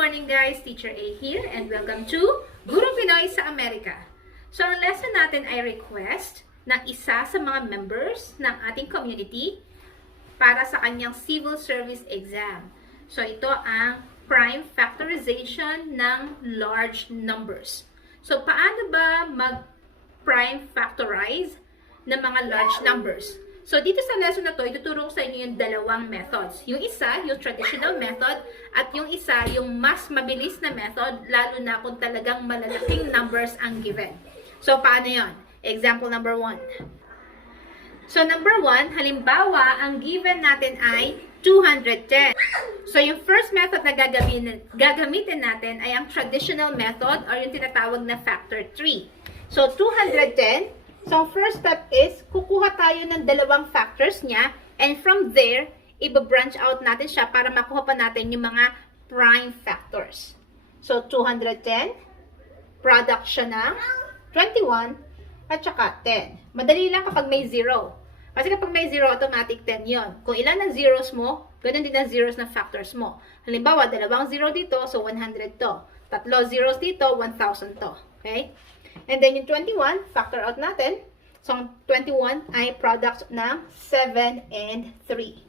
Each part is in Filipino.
morning guys, Teacher A here and welcome to Guro Pinoy sa Amerika. So ang lesson natin ay request ng isa sa mga members ng ating community para sa kanyang civil service exam. So ito ang prime factorization ng large numbers. So paano ba mag-prime factorize ng mga large numbers? So, dito sa lesson na to, ituturo ko sa inyo yung dalawang methods. Yung isa, yung traditional method, at yung isa, yung mas mabilis na method, lalo na kung talagang malalaking numbers ang given. So, paano yon? Example number 1. So, number 1, halimbawa, ang given natin ay 210. So, yung first method na gagamitin natin ay ang traditional method or yung tinatawag na factor 3. So, 210. So, first step is, kukuha tayo ng dalawang factors niya and from there, iba-branch out natin siya para makuha pa natin yung mga prime factors. So, 210, product siya ng 21, at saka 10. Madali lang kapag may 0. Kasi kapag may 0, automatic 10 yon. Kung ilan ang zeros mo, ganun din ang zeros ng factors mo. Halimbawa, dalawang 0 dito, so 100 to. Tatlo zeros dito, 1,000 to. Okay? And then yung 21, factor out natin. So, ang 21 ay product ng 7 and 3.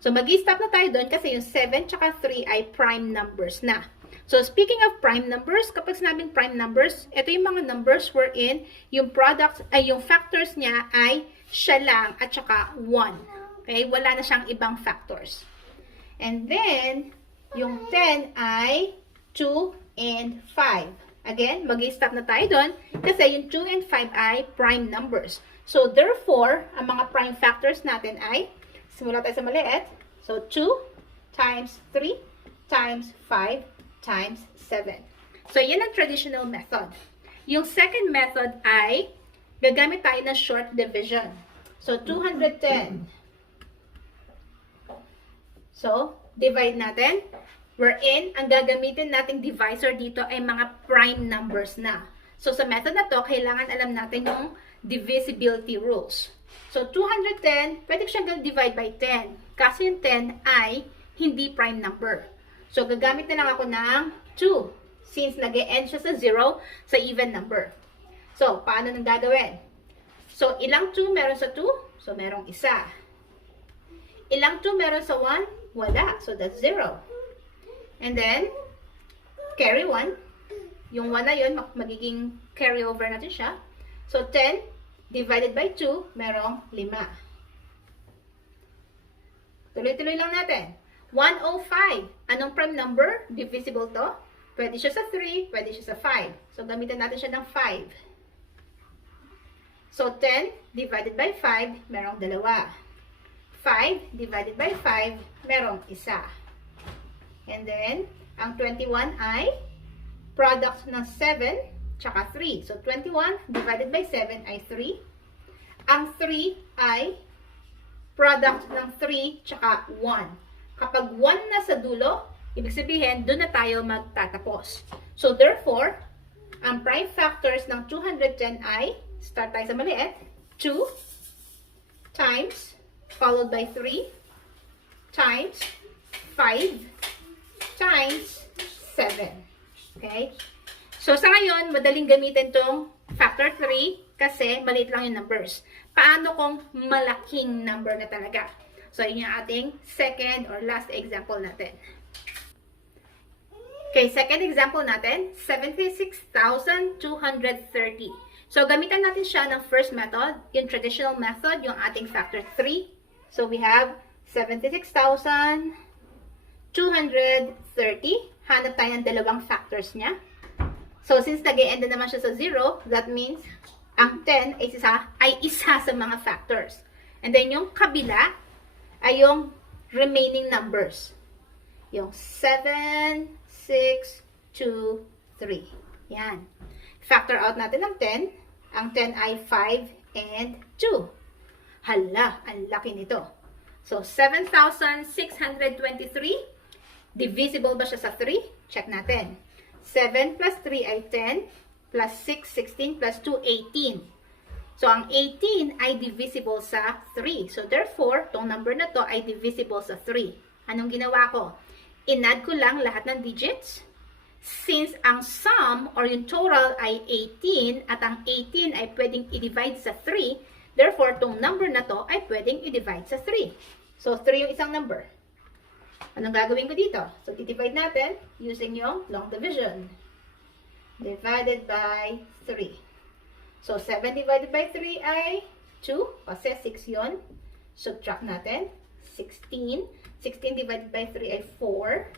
So, mag-i-stop na tayo doon kasi yung 7 tsaka 3 ay prime numbers na. So, speaking of prime numbers, kapag sinabing prime numbers, ito yung mga numbers wherein yung products, ay yung factors niya ay siya lang at saka 1. Okay? Wala na siyang ibang factors. And then, yung 10 ay 2 and 5. Again, mag-i-stop na tayo doon kasi yung 2 and 5 ay prime numbers. So, therefore, ang mga prime factors natin ay, simula tayo sa maliit. So, 2 times 3 times 5 times 7. So, yan ang traditional method. Yung second method ay, gagamit tayo ng short division. So, 210. So, divide natin. Wherein, ang gagamitin nating divisor dito ay mga prime numbers na. So, sa method na to, kailangan alam natin yung divisibility rules. So, 210, pwede ko siyang divide by 10. Kasi yung 10 ay hindi prime number. So, gagamit na lang ako ng 2. Since nag-e-end siya sa 0 sa even number. So, paano nang gagawin? So, ilang 2 meron sa 2? So, merong isa. Ilang 2 meron sa 1? Wala. So, that's 0. And then, carry 1. Yung 1 na yun, magiging carry over natin siya. So, 10 divided by 2, merong 5. Tuloy-tuloy lang natin. 105. Anong prime number? Divisible to? Pwede siya sa 3, pwede siya sa 5. So, gamitan natin siya ng 5. So, 10 divided by 5, merong 2. 5 divided by 5, merong 1. And then, ang 21 ay product ng 7 tsaka 3. So, 21 divided by 7 ay 3. Ang 3 ay product ng 3 tsaka 1. Kapag 1 na sa dulo, ibig sabihin, doon na tayo magtatapos. So, therefore, ang prime factors ng 210 ay, start tayo sa maliit, 2 times, followed by 3 times 5 times 7. Okay? So, sa ngayon, madaling gamitin tong factor 3 kasi maliit lang yung numbers. Paano kung malaking number na talaga? So, yun yung ating second or last example natin. Okay, second example natin, 76,230. So, gamitan natin siya ng first method, yung traditional method, yung ating factor 3. So, we have 76,230. Hanap tayo ng dalawang factors niya. So, since nag-e-end na naman siya sa 0, that means ang 10 ay isa sa mga factors. And then, yung kabila ay yung remaining numbers. Yung 7, 6, 2, 3. Yan. Factor out natin ang 10. Ang 10 ay 5 and 2. Hala, ang laki nito. So, 7,623. Divisible ba siya sa 3? Check natin. 7 plus 3 ay 10, plus 6, 16, plus 2, 18. So, ang 18 ay divisible sa 3. So, therefore, tong number na to ay divisible sa 3. Anong ginawa ko? Inadd ko lang lahat ng digits. Since ang sum or yung total ay 18 at ang 18 ay pwedeng i-divide sa 3, therefore, tong number na to ay pwedeng i-divide sa 3. So, 3 yung isang number. Anong gagawin ko dito? So, divide natin using yung long division. Divided by 3. So, 7 divided by 3 ay 2 kasi 6 yun. Subtract natin. 16. 16 divided by 3 ay 4.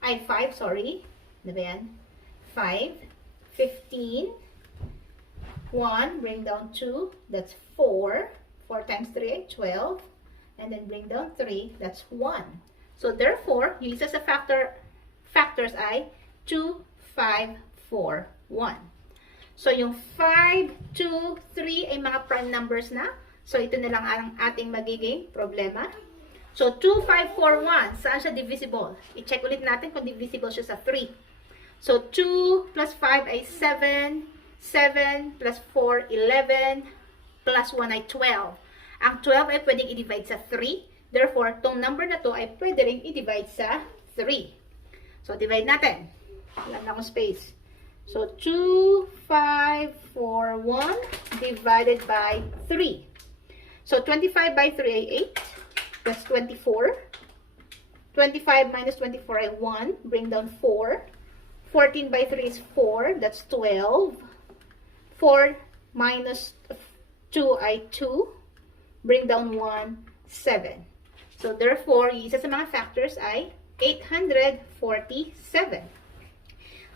Ay, 5, sorry. Ano ba yan? 5. 15. 1. Bring down 2. That's 4. 4 times 3 ay 12. And then bring down 3. That's 1. So, therefore, yung isa sa factors ay 2, 5, 4, 1. So, yung 5, 2, 3 ay mga prime numbers na. So, ito na lang ang ating magiging problema. So, 2, 5, 4, 1. Saan siya divisible? I-check ulit natin kung divisible siya sa 3. So, 2 plus 5 ay 7. 7 plus 4, 11. Plus 1 ay 12. Ang 12 ay pwedeng i-divide sa 3. Therefore, tong number na to ay pwede rin i-divide sa 3. So, divide natin. Wala na akong space. So, 2, 5, 4, 1 divided by 3. So, 25 by 3 ay 8. That's 24. 25 minus 24 ay 1. Bring down 4. 14 by 3 is 4. That's 12. 4 minus 2 ay 2. Bring down 1, 7. So, therefore, yung isa sa mga factors ay 847.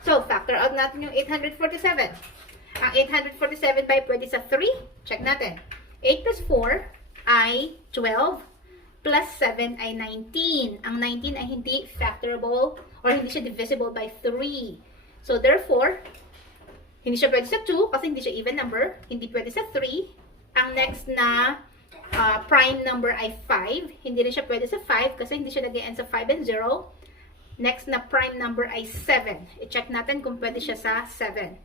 So, factor out natin yung 847. Ang 847 by pwede sa 3. Check natin. 8 plus 4 ay 12. Plus 7 ay 19. Ang 19 ay hindi factorable or hindi siya divisible by 3. So, therefore, hindi siya pwede sa 2 kasi hindi siya even number. Hindi pwede sa 3. Ang next na prime number ay 5. Hindi rin siya pwede sa 5 kasi hindi siya nag-end sa 5 and 0. Next na prime number ay 7. I-check natin kung pwede siya sa 7.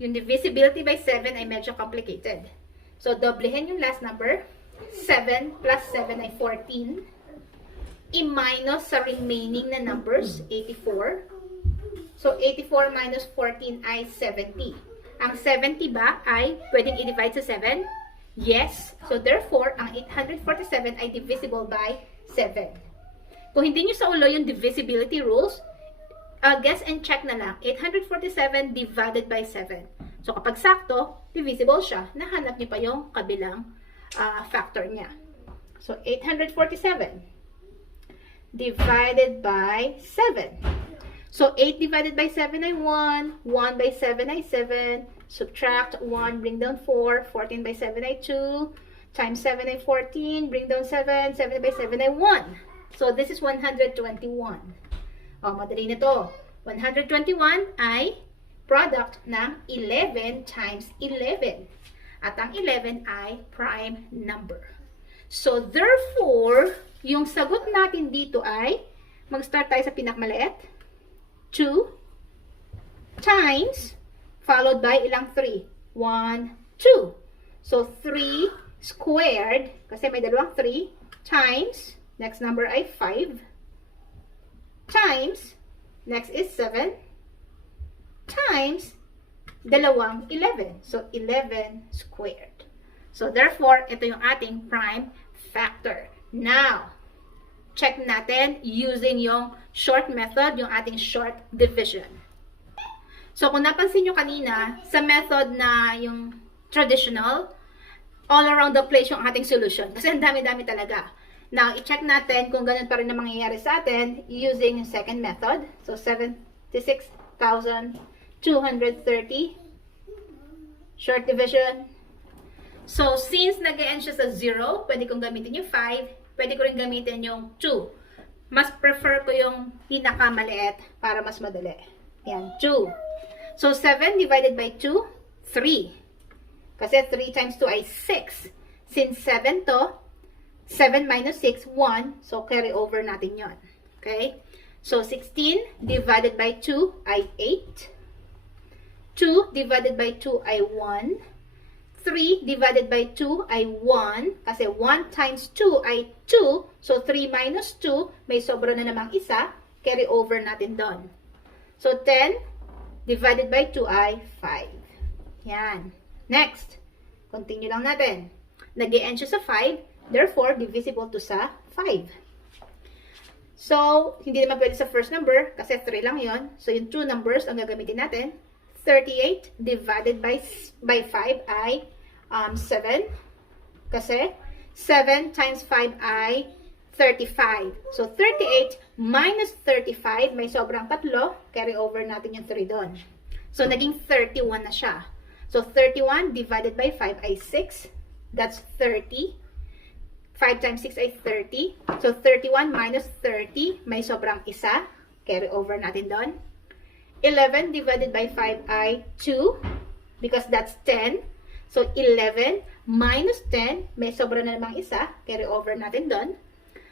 Yung divisibility by 7 ay medyo complicated. So, doblehin yung last number. 7 plus 7 ay 14. I-minus sa remaining na numbers, 84. So, 84 minus 14 ay 70. Ang 70 ba ay pwedeng i-divide sa 7? Yes. So, therefore, ang 847 ay divisible by 7. Kung hindi nyo sa ulo yung divisibility rules, guess and check na lang. 847 divided by 7. So, kapag sakto, divisible siya. Nahanap nyo pa yung kabilang factor niya. So, 847 divided by 7. So, 8 divided by 7 ay 1. 1 by 7 ay 7. Subtract 1, bring down 4. 14 by 7 ay 2. Times 7 ay 14. Bring down 7. 7 by 7 ay 1. So, this is 121. O, madali na to. 121 ay product ng 11 times 11. At ang 11 ay prime number. So, therefore, yung sagot natin dito ay, mag-start tayo sa pinakamaliit. 2 times, followed by ilang 3? 1, 2. So, 3 squared, kasi may dalawang 3, times, next number ay 5, times, next is 7, times, dalawang 11. So, 11 squared. So, therefore, ito yung ating prime factor. Now, check natin using yung short method, yung ating short division. So, kung napansin nyo kanina, sa method na yung traditional, all around the place yung ating solution. Kasi ang dami-dami talaga. Now, i-check natin kung ganun pa rin ang mangyayari sa atin using yung second method. So, 76,230. Short division. So, since nag-end siya sa 0, pwede kong gamitin yung 5. Pwede ko rin gamitin yung 2. Mas prefer ko yung pinakamaliit para mas madali. Yan, 2. So, 7 divided by 2, 3. Kasi 3 times 2 ay 6. Since 7 to, 7 minus 6, 1. So, carry over natin yon. Okay? So, 16 divided by 2 ay 8. 2 divided by 2 ay 1. 3 divided by 2 ay 1. Kasi 1 times 2 ay 2. So, 3 minus 2, may sobra na namang isa. carry over natin doon. So, 10 divided by 2 ay 5. Yan. Next, continue lang natin. Nag-e-end siya sa 5, therefore, divisible to sa 5. So, hindi naman pwede sa first number kasi 3 lang yon. So, yung two numbers ang gagamitin natin. 38 divided by 5 ay 7. Kasi 7 times 5 ay 35. So, 38 minus 35, may sobrang 3. Carry over natin yung 3 doon. So, naging 31 na siya. So, 31 divided by 5 ay 6. That's 30. 5 times 6 ay 30. So, 31 minus 30, may sobrang 1. Carry over natin doon. 11 divided by 5 ay 2. Because that's 10. So, 11 minus 10, may sobra na namang 1. Carry over natin doon.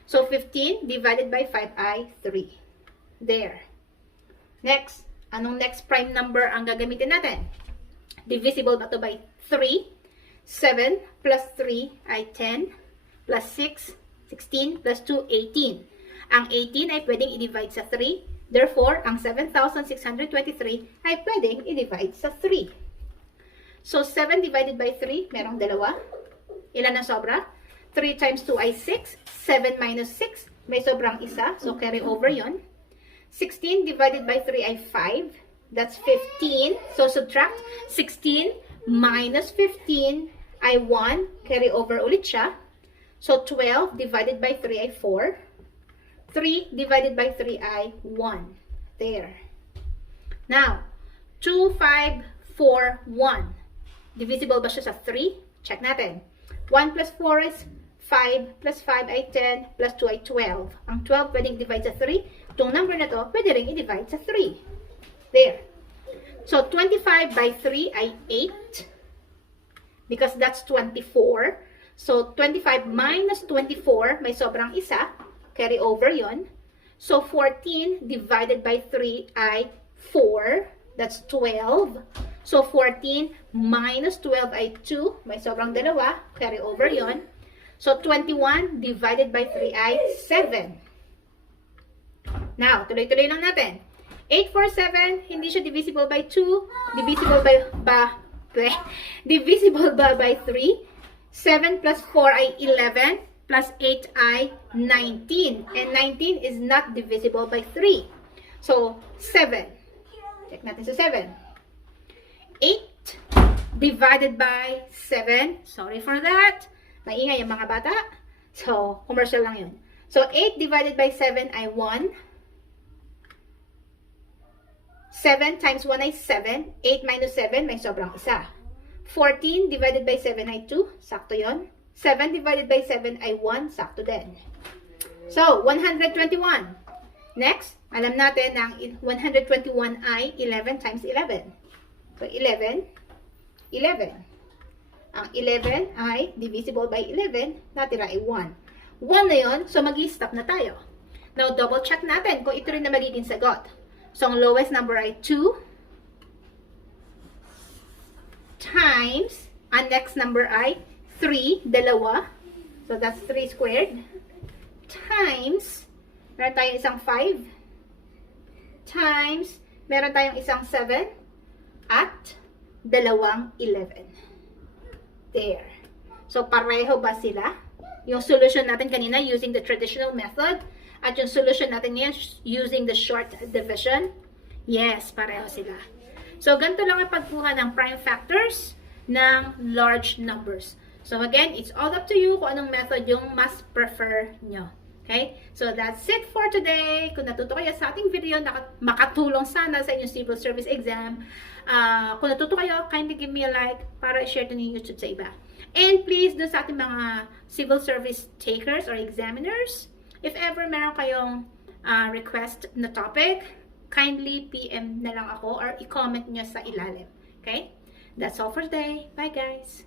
So, 15 divided by 5 ay 3. There. Next, anong next prime number ang gagamitin natin? Divisible ba ito by 3? 7 plus 3 ay 10. Plus 6, 16, plus 2, 18. Ang 18 ay pwedeng i-divide sa 3. Therefore, ang 7,623 ay pwedeng i-divide sa 3. So, 7 divided by 3, merong 2. Ilan ang sobra? 3 times 2 ay 6. 7 minus 6, may sobrang 1. So, carry over yon. 16 divided by 3 ay 5. That's 15. So, subtract. 16 minus 15 ay 1. Carry over ulit siya. So, 12 divided by 3 ay 4. 3 divided by 3 ay 1. There. Now, 2, 5, 4, 1. Divisible ba siya sa 3? Check natin. 1 plus 4 is 5, plus 5 ay 10, plus 2 ay 12. Ang 12 pwedeng i-divide sa 3. Itong number na to, pwede rin i-divide sa 3. There. So, 25 by 3 ay 8. Because that's 24. So, 25 minus 24, may sobrang 1. Carry over yon. So, 14 divided by 3 ay 4. That's 12. So, 14 minus 12 ay 2. May sobrang 2. Carry over yon. So, 21 divided by 3 ay 7. Now, tuloy-tuloy lang natin. 8, 4, 7, hindi siya divisible by 2. Divisible by 3. 7 plus 4 ay 11, plus 8 ay 19. And 19 is not divisible by 3. So, 7. Check natin sa 7. 8 divided by 7. Sorry for that. Maingay ang mga bata. So, commercial lang yun. So, 8 divided by 7 ay 1. 7 times 1 ay 7. 8 minus 7, may sobrang 1. 14 divided by 7 ay 2. Sakto yon. 7 divided by 7 ay 1. Sakto din. So, 121. Next, alam natin na ang 121 ay 11 times 11. So, 11. 11. Ang 11 ay divisible by 11. Natira ay 1. 1 na yon. So, mag-i-stop na tayo. Now, double check natin kung ito rin na magiging sagot. So, ang lowest number ay 2. Times, ang next number ay 3, dalawa. So, that's 3 squared. Times, meron tayong isang 5. Times, meron tayong isang 7. At, dalawang 11. There. So, pareho ba sila? Yung solution natin kanina using the traditional method at yung solution natin ngayon using the short division. Yes, pareho sila. So, ganito lang ang pagkuha ng prime factors ng large numbers. So, again, it's all up to you kung anong method yung mas prefer nyo. Okay? So, that's it for today. Kung natuto kayo sa ating video, makatulong sana sa inyong civil service exam. Kung natuto kayo, kindly give me a like para i-share ito ng YouTube sa iba. And please, do sa ating mga civil service takers or examiners, if ever meron kayong request na topic, kindly PM na lang ako or i-comment nyo sa ilalim. Okay? That's all for today. Bye, guys!